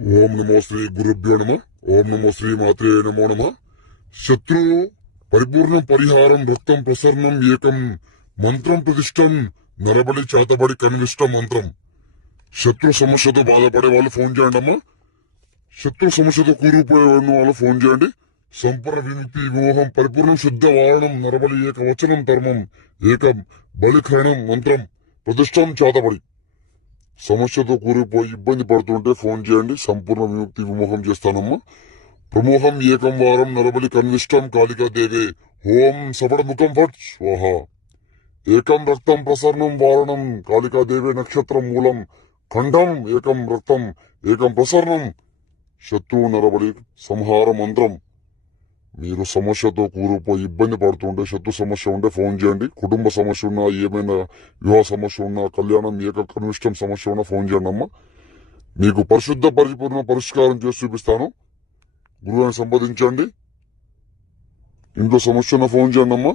ఓం నమో శ్రీ గురుభ్యో నమ ఓం నమో శ్రీ మాత్రే నమో నమ. శత్రు పరిపూర్ణం పరిహారం రక్తం ప్రసరణం ఏకం మంత్రం ప్రతిష్టం నరబడి చేతబడి కనివిష్ట మంత్రం. శత్రు సమస్యతో బాధపడే వాళ్ళు ఫోన్ చేయండి అమ్మా. శత్రు సమస్యతో కూరుకుపోయే వాళ్ళు ఫోన్ చేయండి. సంపర విముక్తి విమోహం పరిపూర్ణం శుద్ధ వారణం నరబలి ఏక వచనం ధర్మం ఏకం బలిఖరణం మంత్రం ప్రతిష్టం చేతబడి. సమస్యతో కూరిపోయి ఇబ్బంది పడుతుంటే ఫోన్ చేయండి. సంపూర్ణ విముక్తి విమోహం చేస్తానమ్మా. ప్రమోహం ఏకం వారం నరబలి కన్విష్టం కాళికా దేవే. ఓం సబడ ముఖం ఫట్ స్వాహ. ఏకం రక్తం ప్రసరణం వారణం కాళికా దేవే నక్షత్రం మూలం. ఖండం ఏకం రక్తం ఏకం ప్రసరణం. శత్రువు నరబలి సంహార మంత్రం. మీరు సమస్యతో కూరుకుపోయి ఇబ్బంది పడుతుంటే శత్రు సమస్య ఉంటే ఫోన్ చేయండి. కుటుంబ సమస్య ఉన్నా ఏమైనా వివాహ సమస్య ఉన్నా కళ్యాణం ఏకకనిష్టం సమస్య ఉన్నా ఫోన్ చేయండి అమ్మా. మీకు పరిశుద్ధ పరిపూర్ణ పరిష్కారం చేసి చూపిస్తాను. గురువుని సంప్రదించండి ఇంట్లో సమస్య ఉన్న ఫోన్ చేయండి అమ్మా.